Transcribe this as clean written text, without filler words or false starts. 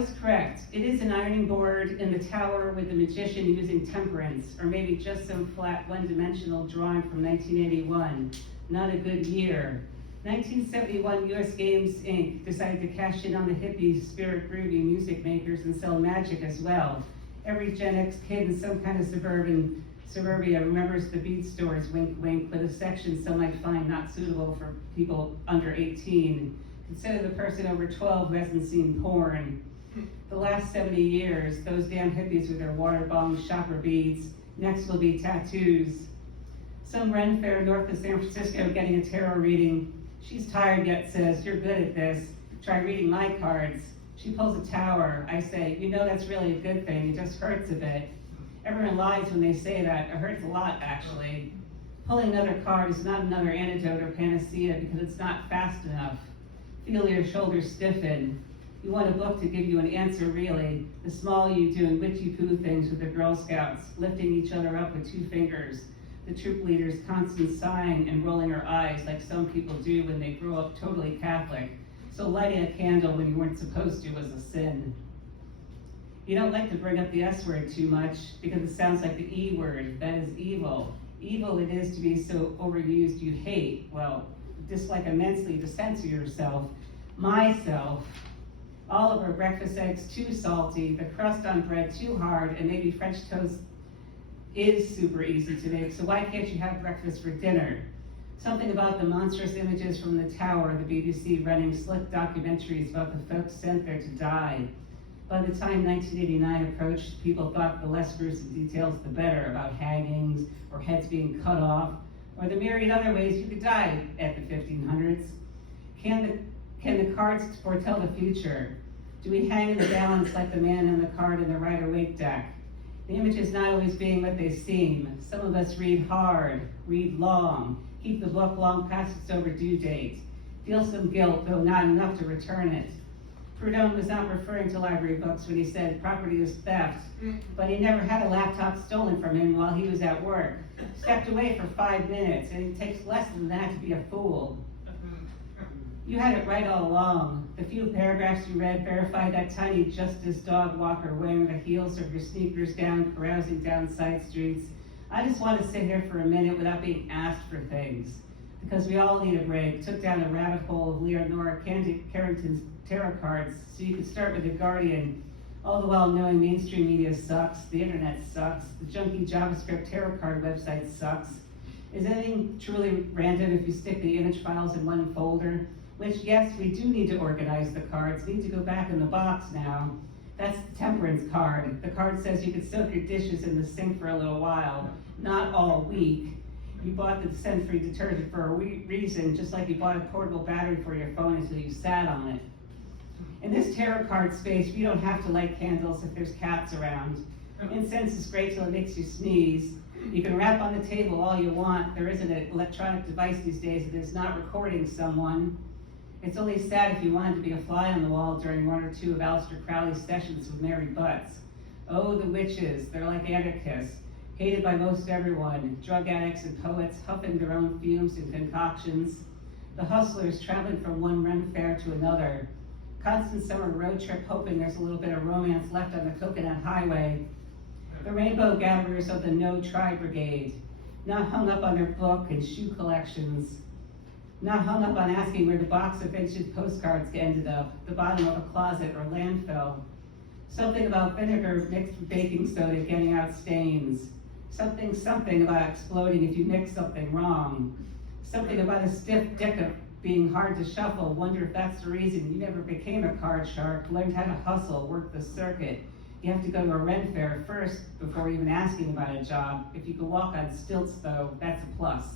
was correct. It is an ironing board in the tower with the magician using temperance, or maybe just some flat one-dimensional drawing from 1981. Not a good year. 1971, US Games Inc. decided to cash in on the hippie, spirit groovy music makers and sell magic as well. Every Gen X kid in some kind of suburbia remembers the beat stores, wink wink, with a section some might find not suitable for people under 18. Consider the person over 12 who hasn't seen porn. The last 70 years, those damn hippies with their water bong shopper beads. Next will be tattoos. Some Ren Fair north of San Francisco getting a tarot reading. She's tired yet says, "You're good at this. Try reading my cards." She pulls a tower. I say, "You know that's really a good thing. It just hurts a bit." Everyone lies when they say that. It hurts a lot, actually. Pulling another card is not another antidote or panacea because it's not fast enough. Feel your shoulders stiffen. You want a book to give you an answer, really. The small you doing witchy-poo things with the Girl Scouts, lifting each other up with 2 fingers. The troop leader's constant sighing and rolling her eyes like some people do when they grow up totally Catholic. So lighting a candle when you weren't supposed to was a sin. You don't like to bring up the S word too much because it sounds like the E word. That is evil. Evil it is to be so overused you hate, well, dislike immensely to censor yourself. Myself. All of our breakfast eggs too salty, the crust on bread too hard, and maybe French toast is super easy to make, so why can't you have breakfast for dinner? Something about the monstrous images from the tower, the BBC running slick documentaries about the folks sent there to die. By the time 1989 approached, people thought the less gruesome details the better, about hangings, or heads being cut off, or the myriad other ways you could die at the 1500s. Can the cards foretell the future? Do we hang in the balance like the man on the card in the Rider-Waite deck? The images not always being what they seem. Some of us read hard, read long, keep the book long past its overdue date. Feel some guilt, though not enough to return it. Proudhon was not referring to library books when he said property was theft, but he never had a laptop stolen from him while he was at work. Stepped away for 5 minutes, and it takes less than that to be a fool. You had it right all along. The few paragraphs you read verified that tiny Justice dog walker wearing the heels of your sneakers down, carousing down side streets. I just want to sit here for a minute without being asked for things, because we all need a break. Took down a rabbit hole of Leonora Carrington's tarot cards, so you could start with The Guardian, all the while knowing mainstream media sucks, the internet sucks, the junky JavaScript tarot card website sucks. Is anything truly random if you stick the image files in one folder? Which, yes, we do need to organize the cards, need to go back in the box now. That's the temperance card. The card says you can soak your dishes in the sink for a little while, not all week. You bought the scent-free detergent for a reason, just like you bought a portable battery for your phone until you sat on it. In this tarot card space, we don't have to light candles if there's cats around. Incense is great till it makes you sneeze. You can rap on the table all you want. There isn't an electronic device these days that is not recording someone. It's only sad if you wanted to be a fly on the wall during 1 or 2 of Aleister Crowley's sessions with Mary Butts. Oh, the witches, they're like anarchists, hated by most everyone, drug addicts and poets huffing their own fumes and concoctions. The hustlers traveling from one Ren Fair to another. Constant summer road trip hoping there's a little bit of romance left on the Coconut Highway. The rainbow gatherers of the No Try Brigade, not hung up on their book and shoe collections. Not hung up on asking where the box of vintage postcards ended up, the bottom of a closet or landfill. Something about vinegar mixed with baking soda getting out stains. Something about exploding if you mix something wrong. Something about a stiff dick of being hard to shuffle. Wonder if that's the reason you never became a card shark, learned how to hustle, work the circuit. You have to go to a Ren Fair first before even asking about a job. If you can walk on stilts though, that's a plus.